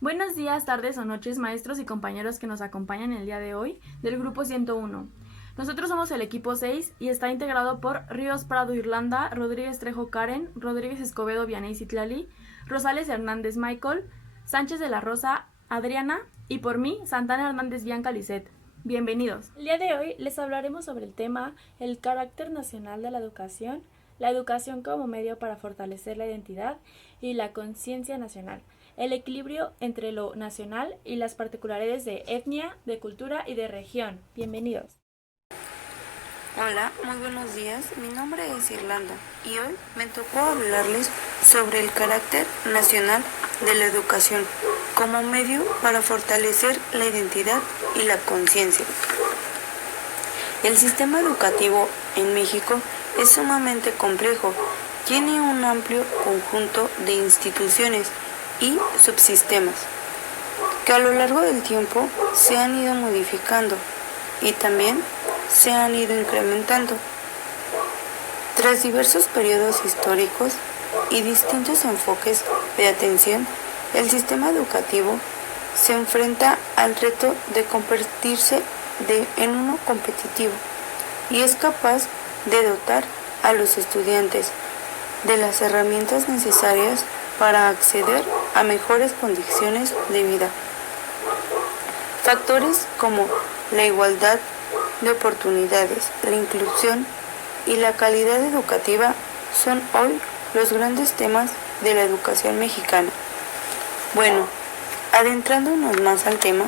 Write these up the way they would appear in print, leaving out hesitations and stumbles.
Buenos días, tardes o noches, maestros y compañeros que nos acompañan el día de hoy del Grupo 101. Nosotros somos el equipo 6 y está integrado por Ríos Prado Irlanda, Rodríguez Trejo Karen, Rodríguez Escobedo Vianey Citlali, Rosales Hernández Michael, Sánchez de la Rosa Adriana y por mí, Santana Hernández Bianca Lisset. Bienvenidos. El día de hoy les hablaremos sobre el tema el carácter nacional de la educación como medio para fortalecer la identidad y la conciencia nacional, el equilibrio entre lo nacional y las particularidades de etnia, de cultura y de región. Bienvenidos. Hola, muy buenos días. Mi nombre es Irlanda y hoy me tocó hablarles sobre el carácter nacional de la educación como medio para fortalecer la identidad y la conciencia. El sistema educativo en México es sumamente complejo. Tiene un amplio conjunto de instituciones y subsistemas que a lo largo del tiempo se han ido modificando y también se han ido incrementando. Tras diversos periodos históricos y distintos enfoques de atención, el sistema educativo se enfrenta al reto de convertirse en uno competitivo y es capaz de dotar a los estudiantes de las herramientas necesarias para acceder a mejores condiciones de vida. Factores como la igualdad de oportunidades, la inclusión y la calidad educativa son hoy los grandes temas de la educación mexicana. Bueno, adentrándonos más al tema,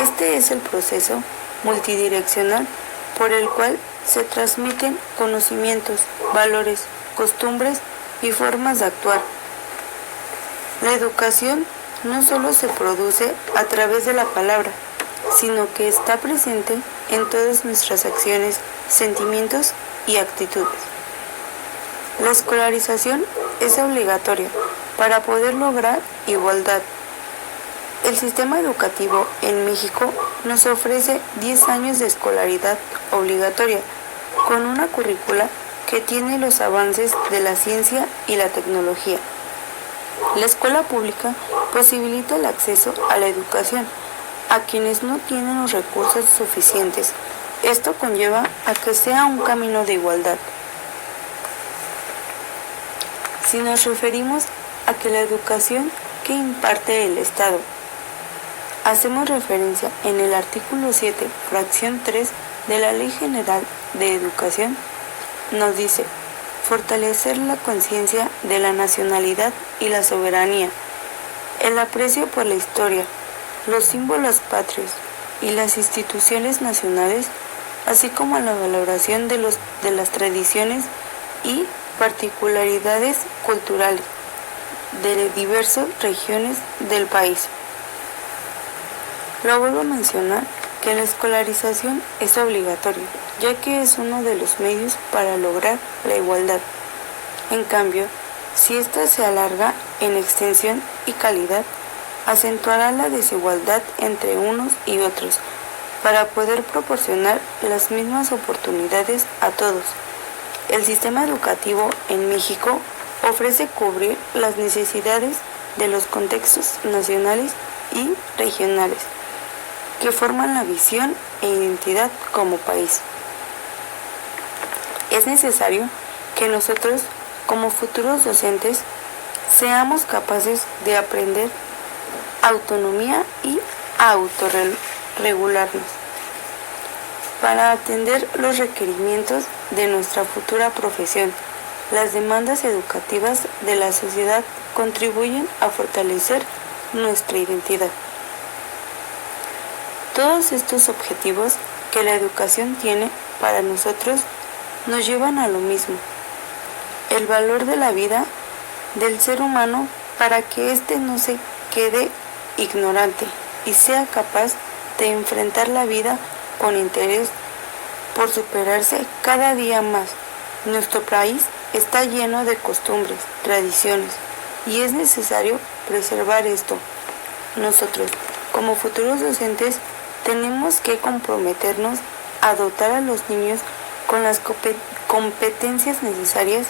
este es el proceso multidireccional por el cual se transmiten conocimientos, valores, costumbres y formas de actuar. La educación no solo se produce a través de la palabra, sino que está presente en todas nuestras acciones, sentimientos y actitudes. La escolarización es obligatoria para poder lograr igualdad. El sistema educativo en México nos ofrece 10 años de escolaridad obligatoria, con una currícula que tiene los avances de la ciencia y la tecnología. La escuela pública posibilita el acceso a la educación a quienes no tienen los recursos suficientes. Esto conlleva a que sea un camino de igualdad. Si nos referimos a que la educación que imparte el Estado, hacemos referencia en el artículo 7, fracción 3 de la Ley General de Educación, nos dice: fortalecer la conciencia de la nacionalidad y la soberanía, el aprecio por la historia, los símbolos patrios y las instituciones nacionales, así como la valoración de las tradiciones y particularidades culturales de diversas regiones del país. Lo vuelvo a mencionar que la escolarización es obligatoria, ya que es uno de los medios para lograr la igualdad. En cambio, si ésta se alarga en extensión y calidad, acentuará la desigualdad entre unos y otros para poder proporcionar las mismas oportunidades a todos. El sistema educativo en México ofrece cubrir las necesidades de los contextos nacionales y regionales que forman la visión e identidad como país. Es necesario que nosotros, como futuros docentes, seamos capaces de aprender autonomía y autorregularnos para atender los requerimientos de nuestra futura profesión. Las demandas educativas de la sociedad contribuyen a fortalecer nuestra identidad. Todos estos objetivos que la educación tiene para nosotros nos llevan a lo mismo: el valor de la vida del ser humano para que éste no se quede ignorante y sea capaz de enfrentar la vida con interés por superarse cada día más. Nuestro país está lleno de costumbres, tradiciones, y es necesario preservar esto. Nosotros, como futuros docentes, tenemos que comprometernos a dotar a los niños con las competencias necesarias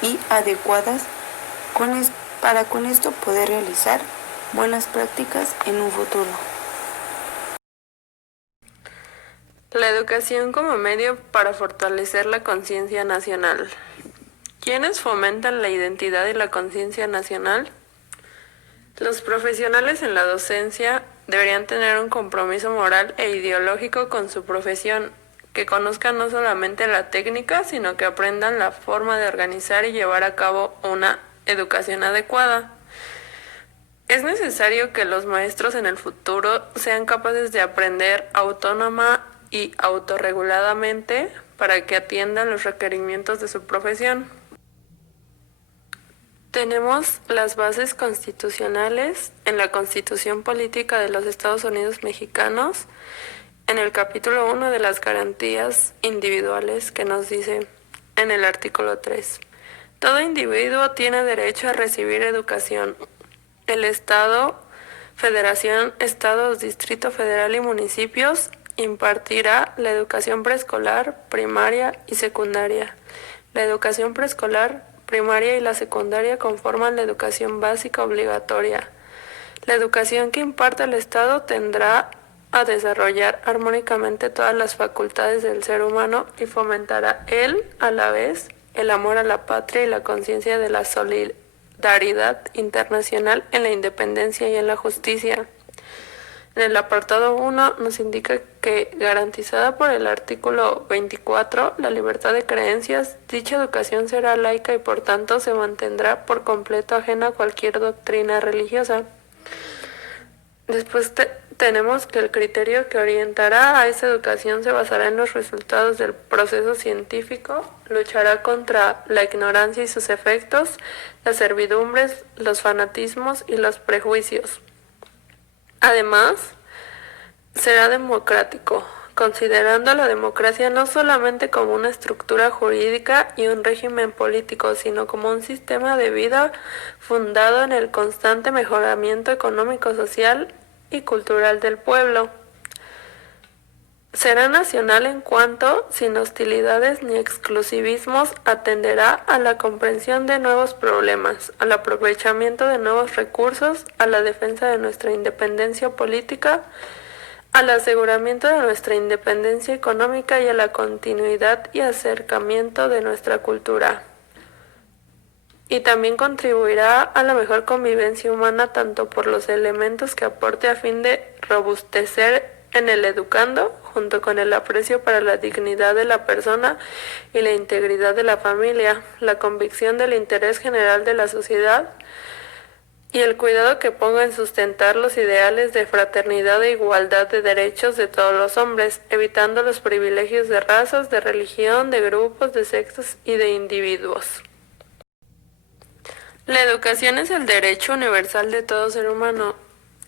y adecuadas para con esto poder realizar buenas prácticas en un futuro. La educación como medio para fortalecer la conciencia nacional. ¿Quiénes fomentan la identidad y la conciencia nacional? Los profesionales en la docencia deberían tener un compromiso moral e ideológico con su profesión, que conozcan no solamente la técnica, sino que aprendan la forma de organizar y llevar a cabo una educación adecuada. Es necesario que los maestros en el futuro sean capaces de aprender autónoma y autorreguladamente para que atiendan los requerimientos de su profesión. Tenemos las bases constitucionales en la Constitución Política de los Estados Unidos Mexicanos, en el capítulo 1 de las garantías individuales, que nos dice en el artículo 3: todo individuo tiene derecho a recibir educación. El Estado, Federación, Estados, Distrito Federal y municipios impartirá la educación preescolar, primaria y secundaria. La educación preescolar, primaria y la secundaria conforman la educación básica obligatoria. La educación que imparte el Estado tendrá a desarrollar armónicamente todas las facultades del ser humano y fomentará a la vez, el amor a la patria y la conciencia de la solidaridad internacional en la independencia y en la justicia. En el apartado 1 nos indica que, garantizada por el artículo 24, la libertad de creencias, dicha educación será laica y por tanto se mantendrá por completo ajena a cualquier doctrina religiosa. Después tenemos que el criterio que orientará a esa educación se basará en los resultados del proceso científico, luchará contra la ignorancia y sus efectos, las servidumbres, los fanatismos y los prejuicios. Además, será democrático, considerando la democracia no solamente como una estructura jurídica y un régimen político, sino como un sistema de vida fundado en el constante mejoramiento económico, social y cultural del pueblo. Será nacional en cuanto, sin hostilidades ni exclusivismos, atenderá a la comprensión de nuevos problemas, al aprovechamiento de nuevos recursos, a la defensa de nuestra independencia política, al aseguramiento de nuestra independencia económica y a la continuidad y acercamiento de nuestra cultura. Y también contribuirá a la mejor convivencia humana tanto por los elementos que aporte a fin de robustecer en el educando, junto con el aprecio para la dignidad de la persona y la integridad de la familia, la convicción del interés general de la sociedad y el cuidado que ponga en sustentar los ideales de fraternidad e igualdad de derechos de todos los hombres, evitando los privilegios de razas, de religión, de grupos, de sexos y de individuos. La educación es el derecho universal de todo ser humano.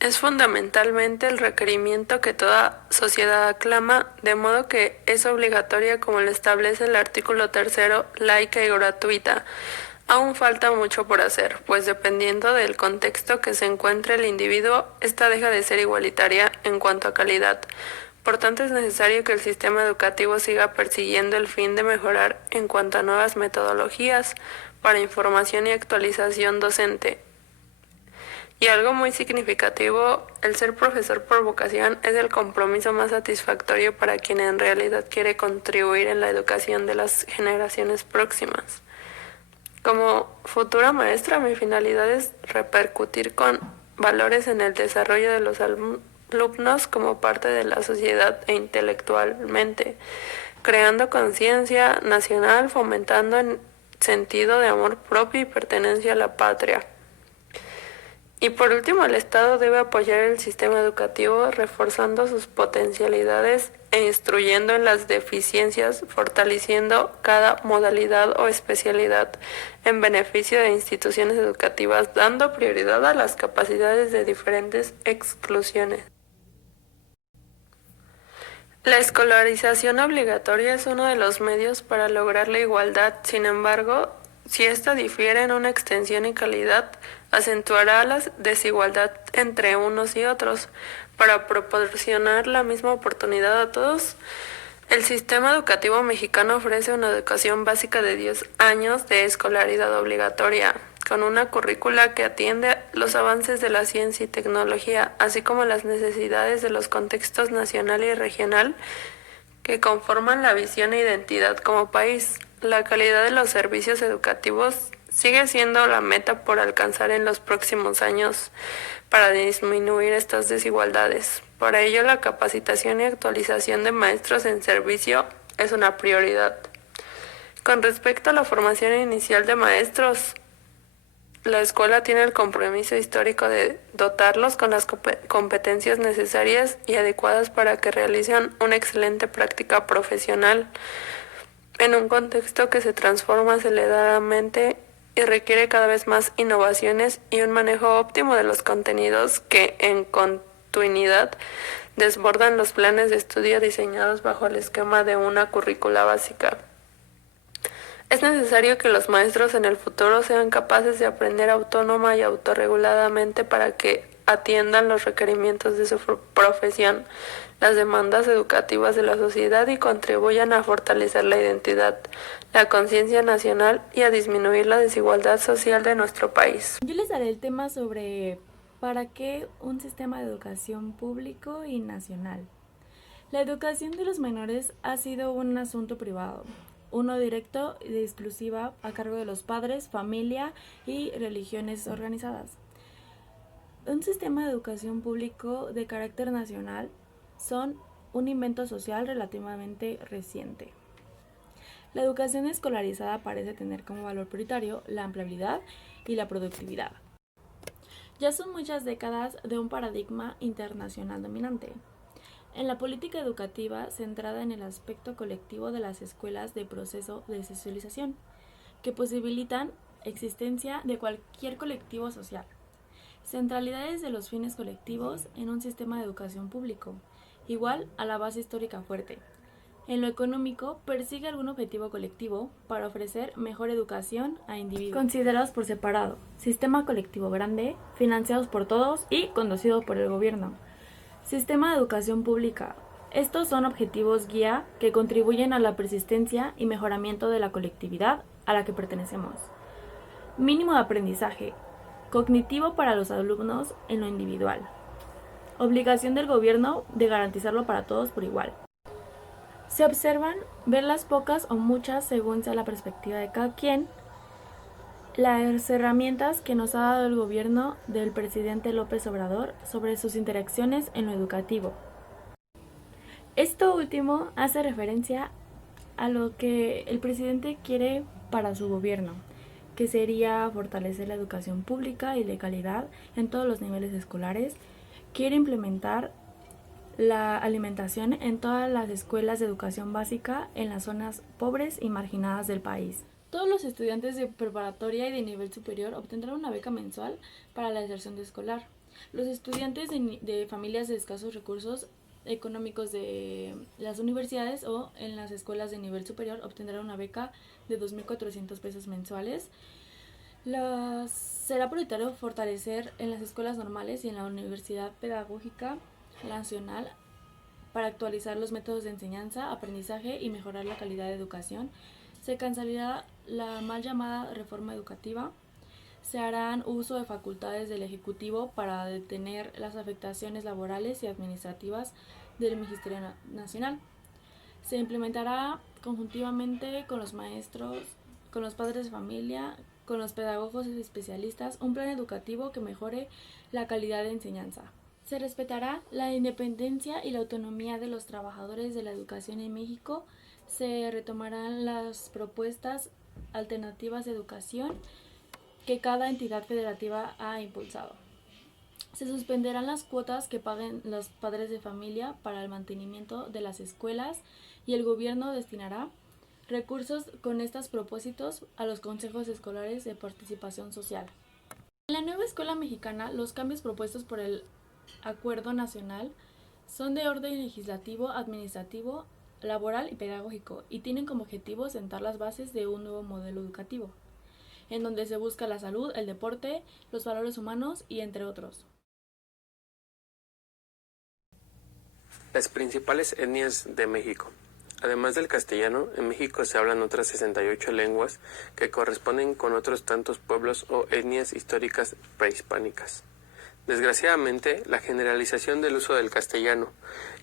Es fundamentalmente el requerimiento que toda sociedad aclama, de modo que es obligatoria como lo establece el artículo 3, laica y gratuita. Aún falta mucho por hacer, pues dependiendo del contexto que se encuentre el individuo, esta deja de ser igualitaria en cuanto a calidad. Por tanto, es necesario que el sistema educativo siga persiguiendo el fin de mejorar en cuanto a nuevas metodologías para información y actualización docente. Y algo muy significativo, el ser profesor por vocación es el compromiso más satisfactorio para quien en realidad quiere contribuir en la educación de las generaciones próximas. Como futura maestra, mi finalidad es repercutir con valores en el desarrollo de los alumnos como parte de la sociedad e intelectualmente, creando conciencia nacional, fomentando el sentido de amor propio y pertenencia a la patria. Y por último, el Estado debe apoyar el sistema educativo reforzando sus potencialidades e instruyendo en las deficiencias, fortaleciendo cada modalidad o especialidad en beneficio de instituciones educativas, dando prioridad a las capacidades de diferentes exclusiones. La escolarización obligatoria es uno de los medios para lograr la igualdad. Sin embargo, si ésta difiere en una extensión y calidad, acentuará la desigualdad entre unos y otros. Para proporcionar la misma oportunidad a todos, el sistema educativo mexicano ofrece una educación básica de 10 años de escolaridad obligatoria, con una currícula que atiende los avances de la ciencia y tecnología, así como las necesidades de los contextos nacional y regional que conforman la visión e identidad como país. La calidad de los servicios educativos sigue siendo la meta por alcanzar en los próximos años para disminuir estas desigualdades. Para ello, la capacitación y actualización de maestros en servicio es una prioridad. Con respecto a la formación inicial de maestros, la escuela tiene el compromiso histórico de dotarlos con las competencias necesarias y adecuadas para que realicen una excelente práctica profesional en un contexto que se transforma aceleradamente y requiere cada vez más innovaciones y un manejo óptimo de los contenidos que en continuidad desbordan los planes de estudio diseñados bajo el esquema de una currícula básica. Es necesario que los maestros en el futuro sean capaces de aprender autónoma y autorreguladamente para que atiendan los requerimientos de su profesión, las demandas educativas de la sociedad y contribuyan a fortalecer la identidad, la conciencia nacional y a disminuir la desigualdad social de nuestro país. Yo les daré el tema sobre ¿para qué un sistema de educación público y nacional? La educación de los menores ha sido un asunto privado, uno directo y de exclusiva a cargo de los padres, familia y religiones organizadas. Un sistema de educación público de carácter nacional son un invento social relativamente reciente. La educación escolarizada parece tener como valor prioritario la ampliabilidad y la productividad. Ya son muchas décadas de un paradigma internacional dominante. En la política educativa centrada en el aspecto colectivo de las escuelas de proceso de socialización, que posibilitan existencia de cualquier colectivo social. Centralidades de los fines colectivos en un sistema de educación público, igual a la base histórica fuerte. En lo económico, persigue algún objetivo colectivo para ofrecer mejor educación a individuos considerados por separado, sistema colectivo grande, financiados por todos y conducido por el gobierno. Sistema de educación pública. Estos son objetivos guía que contribuyen a la persistencia y mejoramiento de la colectividad a la que pertenecemos. Mínimo de aprendizaje. Cognitivo para los alumnos en lo individual. Obligación del gobierno de garantizarlo para todos por igual. Se observan verlas pocas o muchas según sea la perspectiva de cada quien, las herramientas que nos ha dado el gobierno del presidente López Obrador sobre sus interacciones en lo educativo. Esto último hace referencia a lo que el presidente quiere para su gobierno, que sería fortalecer la educación pública y de calidad en todos los niveles escolares. Quiere implementar la alimentación en todas las escuelas de educación básica en las zonas pobres y marginadas del país. Todos los estudiantes de preparatoria y de nivel superior obtendrán una beca mensual para la deserción escolar. Los estudiantes de familias de escasos recursos económicos de las universidades o en las escuelas de nivel superior obtendrán una beca de 2.400 pesos mensuales. Será prioritario fortalecer en las escuelas normales y en la Universidad Pedagógica Nacional para actualizar los métodos de enseñanza, aprendizaje y mejorar la calidad de educación. Se cancelaría la mal llamada reforma educativa. Se harán uso de facultades del Ejecutivo para detener las afectaciones laborales y administrativas del Magisterio Nacional. Se implementará conjuntivamente con los maestros, con los padres de familia, con los pedagogos y especialistas, un plan educativo que mejore la calidad de enseñanza. Se respetará la independencia y la autonomía de los trabajadores de la educación en México. Se retomarán las propuestas alternativas de educación que cada entidad federativa ha impulsado. Se suspenderán las cuotas que paguen los padres de familia para el mantenimiento de las escuelas y el gobierno destinará recursos con estos propósitos a los consejos escolares de participación social. En la nueva escuela mexicana, los cambios propuestos por el Acuerdo Nacional son de orden legislativo, administrativo, laboral y pedagógico y tienen como objetivo sentar las bases de un nuevo modelo educativo, en donde se busca la salud, el deporte, los valores humanos y entre otros. Las principales etnias de México. Además del castellano, en México se hablan otras 68 lenguas que corresponden con otros tantos pueblos o etnias históricas prehispánicas. Desgraciadamente, la generalización del uso del castellano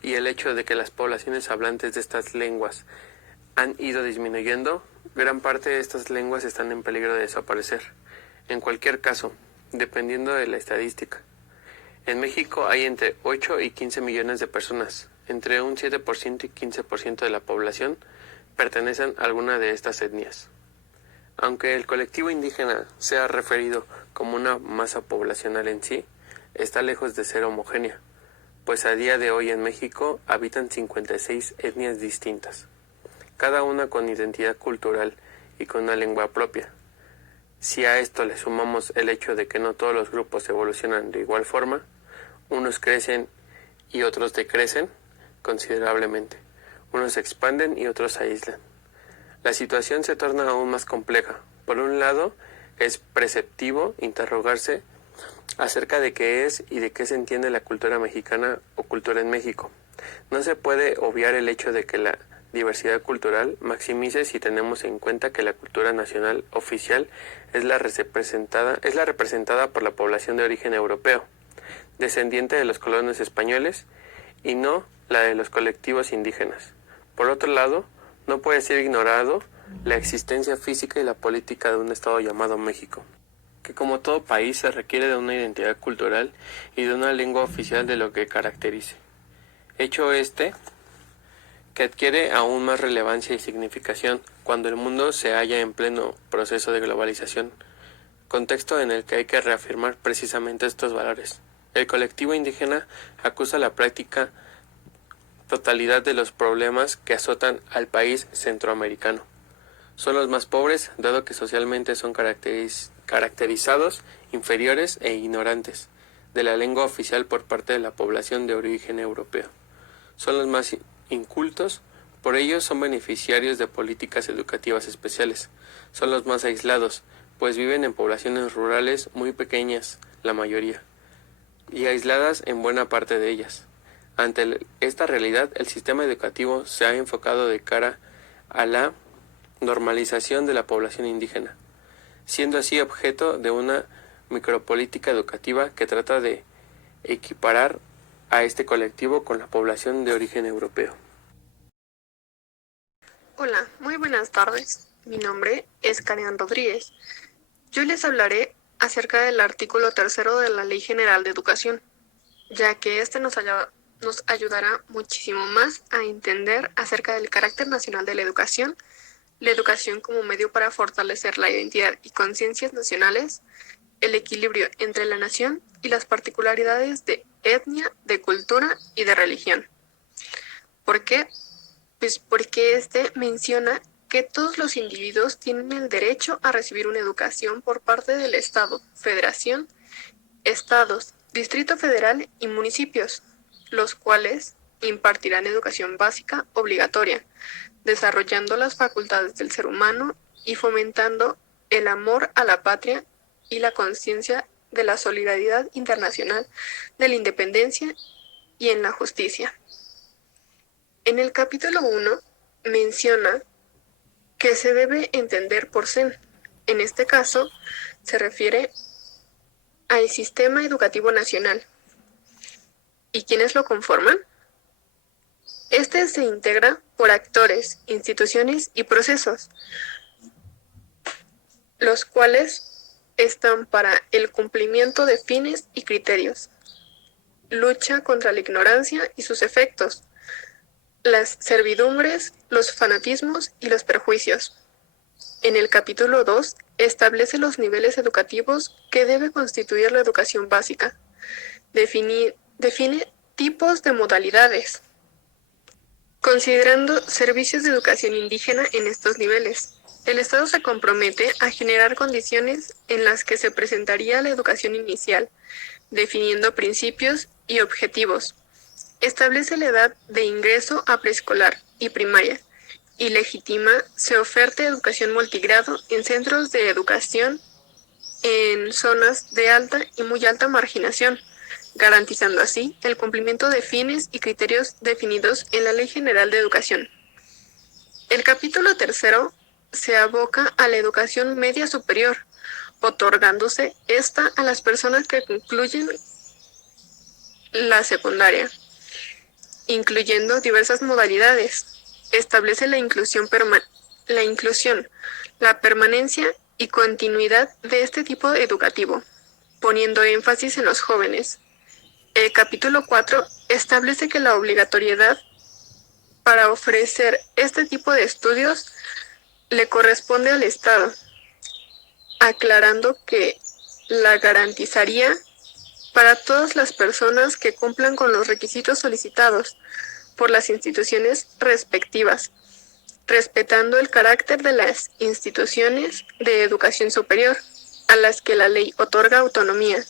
y el hecho de que las poblaciones hablantes de estas lenguas han ido disminuyendo, gran parte de estas lenguas están en peligro de desaparecer. En cualquier caso, dependiendo de la estadística, en México hay entre 8 y 15 millones de personas. Entre un 7% y 15% de la población pertenecen a alguna de estas etnias. Aunque el colectivo indígena sea referido como una masa poblacional en sí, está lejos de ser homogénea, pues a día de hoy en México habitan 56 etnias distintas, cada una con identidad cultural y con una lengua propia. Si a esto le sumamos el hecho de que no todos los grupos evolucionan de igual forma, unos crecen y otros decrecen considerablemente, unos se expanden y otros se aíslan. La situación se torna aún más compleja. Por un lado, es preceptivo interrogarse acerca de qué es y de qué se entiende la cultura mexicana o cultura en México. No se puede obviar el hecho de que la diversidad cultural maximice si tenemos en cuenta que la cultura nacional oficial es la representada por la población de origen europeo, descendiente de los colonos españoles, y no la de los colectivos indígenas. Por otro lado, no puede ser ignorado la existencia física y la política de un estado llamado México, que como todo país se requiere de una identidad cultural y de una lengua oficial de lo que caracterice. Hecho que adquiere aún más relevancia y significación cuando el mundo se halla en pleno proceso de globalización, contexto en el que hay que reafirmar precisamente estos valores. El colectivo indígena acusa la práctica totalidad de los problemas que azotan al país centroamericano. Son los más pobres, dado que socialmente son caracterizados inferiores e ignorantes de la lengua oficial por parte de la población de origen europeo. Son los más incultos, por ello son beneficiarios de políticas educativas especiales. Son los más aislados, pues viven en poblaciones rurales muy pequeñas, la mayoría, y aisladas en buena parte de ellas. Ante esta realidad, el sistema educativo se ha enfocado de cara a la normalización de la población indígena, siendo así objeto de una micropolítica educativa que trata de equiparar a este colectivo con la población de origen europeo. Hola, muy buenas tardes. Mi nombre es Karen Rodríguez. Yo les hablaré acerca del artículo 3 de la Ley General de Educación, ya que este nos ayudará muchísimo más a entender acerca del carácter nacional de la educación como medio para fortalecer la identidad y conciencias nacionales, el equilibrio entre la nación y las particularidades de etnia, de cultura y de religión. ¿Por qué? Pues porque este menciona que todos los individuos tienen el derecho a recibir una educación por parte del Estado, Federación, Estados, Distrito Federal y municipios, los cuales impartirán educación básica obligatoria, desarrollando las facultades del ser humano y fomentando el amor a la patria y la conciencia de la solidaridad internacional, de la independencia y en la justicia. En el capítulo 1 menciona que se debe entender por CEN. En este caso, se refiere al Sistema Educativo Nacional. ¿Y quiénes lo conforman? Este se integra por actores, instituciones y procesos, los cuales están para el cumplimiento de fines y criterios, lucha contra la ignorancia y sus efectos, las servidumbres, los fanatismos y los perjuicios. En el capítulo 2 establece los niveles educativos que debe constituir la educación básica. Define tipos de modalidades, considerando servicios de educación indígena en estos niveles. El Estado se compromete a generar condiciones en las que se presentaría la educación inicial, definiendo principios y objetivos. Establece la edad de ingreso a preescolar y primaria y legitima se oferte educación multigrado en centros de educación en zonas de alta y muy alta marginación, garantizando así el cumplimiento de fines y criterios definidos en la Ley General de Educación. El capítulo tercero se aboca a la educación media superior, otorgándose esta a las personas que concluyen la secundaria, incluyendo diversas modalidades. Establece la inclusión, la permanencia y continuidad de este tipo educativo, poniendo énfasis en los jóvenes. El capítulo 4 establece que la obligatoriedad para ofrecer este tipo de estudios le corresponde al Estado, aclarando que la garantizaría para todas las personas que cumplan con los requisitos solicitados por las instituciones respectivas, respetando el carácter de las instituciones de educación superior, a las que la ley otorga autonomía,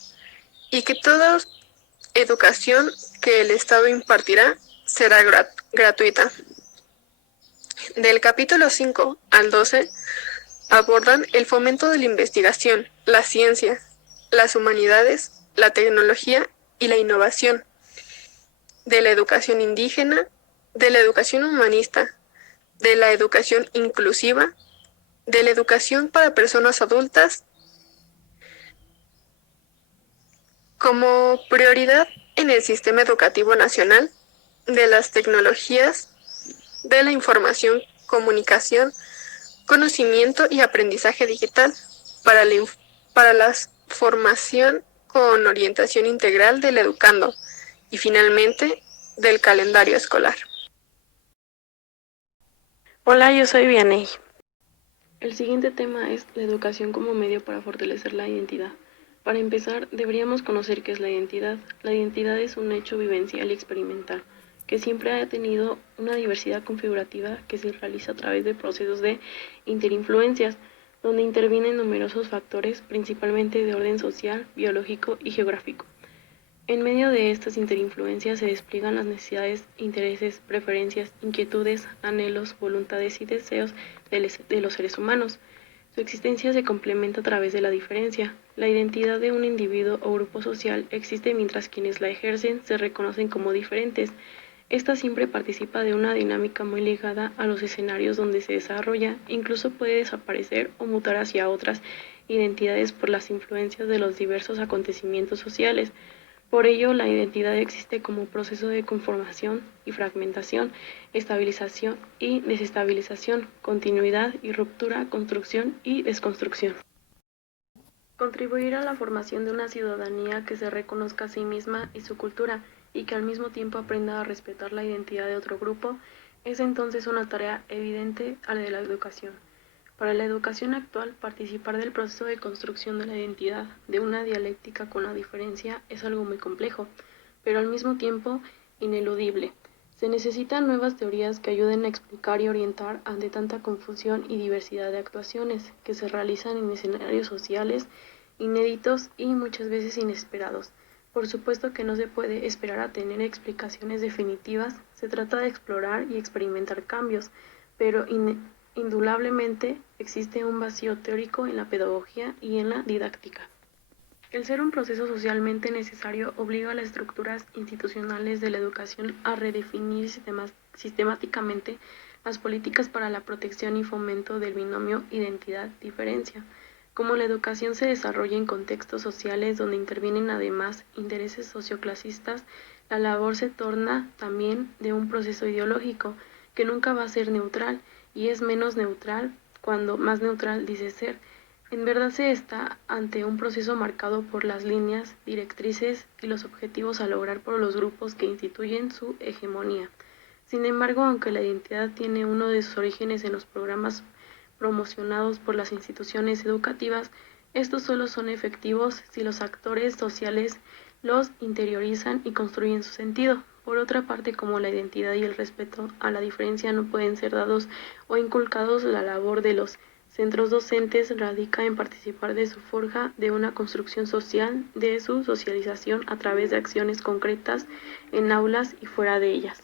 y que toda educación que el Estado impartirá será gratuita. Del capítulo 5 al 12 abordan el fomento de la investigación, la ciencia, las humanidades, la tecnología y la innovación, de la educación indígena, de la educación humanista, de la educación inclusiva, de la educación para personas adultas, como prioridad en el sistema educativo nacional, de las tecnologías, de la información, comunicación, conocimiento y aprendizaje digital, para la formación con orientación integral del educando y finalmente del calendario escolar. Hola, yo soy Vianey. El siguiente tema es la educación como medio para fortalecer la identidad. Para empezar, deberíamos conocer qué es la identidad. La identidad es un hecho vivencial y experimental, que siempre ha tenido una diversidad configurativa que se realiza a través de procesos de interinfluencias, donde intervienen numerosos factores, principalmente de orden social, biológico y geográfico. En medio de estas interinfluencias se despliegan las necesidades, intereses, preferencias, inquietudes, anhelos, voluntades y deseos de los seres humanos. Su existencia se complementa a través de la diferencia. La identidad de un individuo o grupo social existe mientras quienes la ejercen se reconocen como diferentes. Esta siempre participa de una dinámica muy ligada a los escenarios donde se desarrolla, incluso puede desaparecer o mutar hacia otras identidades por las influencias de los diversos acontecimientos sociales. Por ello, la identidad existe como proceso de conformación y fragmentación, estabilización y desestabilización, continuidad y ruptura, construcción y desconstrucción. Contribuir a la formación de una ciudadanía que se reconozca a sí misma y su cultura y que al mismo tiempo aprenda a respetar la identidad de otro grupo es entonces una tarea evidente a la de la educación. Para la educación actual, participar del proceso de construcción de la identidad, de una dialéctica con la diferencia, es algo muy complejo, pero al mismo tiempo ineludible. Se necesitan nuevas teorías que ayuden a explicar y orientar ante tanta confusión y diversidad de actuaciones que se realizan en escenarios sociales inéditos y muchas veces inesperados. Por supuesto que no se puede esperar a tener explicaciones definitivas, se trata de explorar y experimentar cambios, pero indudablemente existe un vacío teórico en la pedagogía y en la didáctica. El ser un proceso socialmente necesario obliga a las estructuras institucionales de la educación a redefinir sistemáticamente las políticas para la protección y fomento del binomio identidad-diferencia. Como la educación se desarrolla en contextos sociales donde intervienen además intereses socioclasistas, la labor se torna también de un proceso ideológico que nunca va a ser neutral y es menos neutral cuando más neutral dice ser. En verdad se está ante un proceso marcado por las líneas, directrices y los objetivos a lograr por los grupos que instituyen su hegemonía. Sin embargo, aunque la identidad tiene uno de sus orígenes en los programas promocionados por las instituciones educativas, estos solo son efectivos si los actores sociales los interiorizan y construyen su sentido. Por otra parte, como la identidad y el respeto a la diferencia no pueden ser dados o inculcados, la labor de los centros docentes radica en participar de su forja de una construcción social, de su socialización a través de acciones concretas en aulas y fuera de ellas.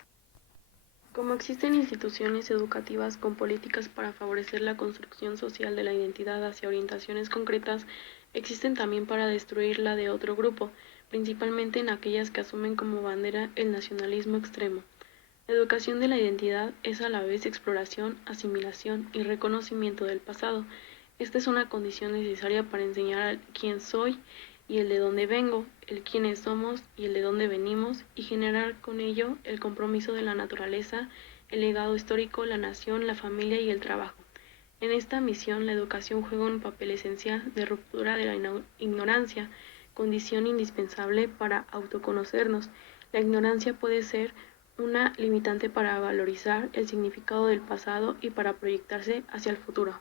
Como existen instituciones educativas con políticas para favorecer la construcción social de la identidad hacia orientaciones concretas, existen también para destruir la de otro grupo, principalmente en aquellas que asumen como bandera el nacionalismo extremo. La educación de la identidad es a la vez exploración, asimilación y reconocimiento del pasado. Esta es una condición necesaria para enseñar quién soy y el de dónde vengo, el quiénes somos y el de dónde venimos, y generar con ello el compromiso de la naturaleza, el legado histórico, la nación, la familia y el trabajo. En esta misión, la educación juega un papel esencial de ruptura de la ignorancia, condición indispensable para autoconocernos. La ignorancia puede ser una limitante para valorizar el significado del pasado y para proyectarse hacia el futuro.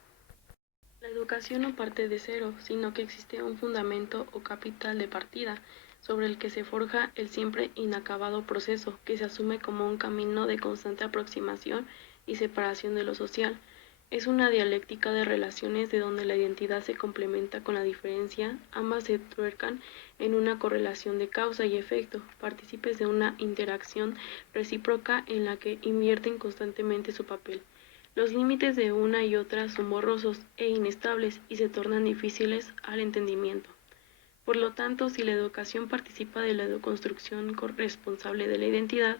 La educación no parte de cero, sino que existe un fundamento o capital de partida, sobre el que se forja el siempre inacabado proceso, que se asume como un camino de constante aproximación y separación de lo social. Es una dialéctica de relaciones de donde la identidad se complementa con la diferencia, ambas se tuercan en una correlación de causa y efecto, partícipes de una interacción recíproca en la que invierten constantemente su papel. Los límites de una y otra son borrosos e inestables y se tornan difíciles al entendimiento. Por lo tanto, si la educación participa de la construcción corresponsable de la identidad,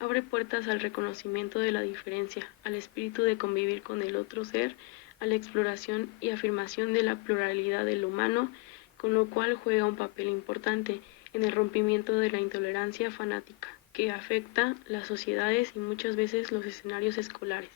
abre puertas al reconocimiento de la diferencia, al espíritu de convivir con el otro ser, a la exploración y afirmación de la pluralidad del humano, con lo cual juega un papel importante en el rompimiento de la intolerancia fanática, que afecta las sociedades y muchas veces los escenarios escolares.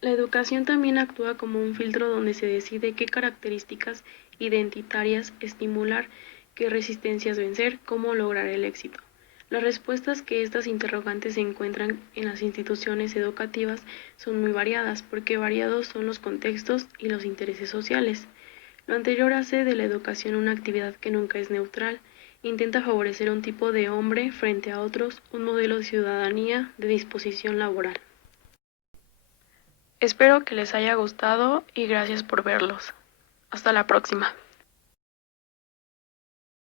La educación también actúa como un filtro donde se decide qué características identitarias estimular, qué resistencias vencer, cómo lograr el éxito. Las respuestas que estas interrogantes se encuentran en las instituciones educativas son muy variadas, porque variados son los contextos y los intereses sociales. Lo anterior hace de la educación una actividad que nunca es neutral, intenta favorecer un tipo de hombre frente a otros, un modelo de ciudadanía de disposición laboral. Espero que les haya gustado y gracias por verlos. Hasta la próxima.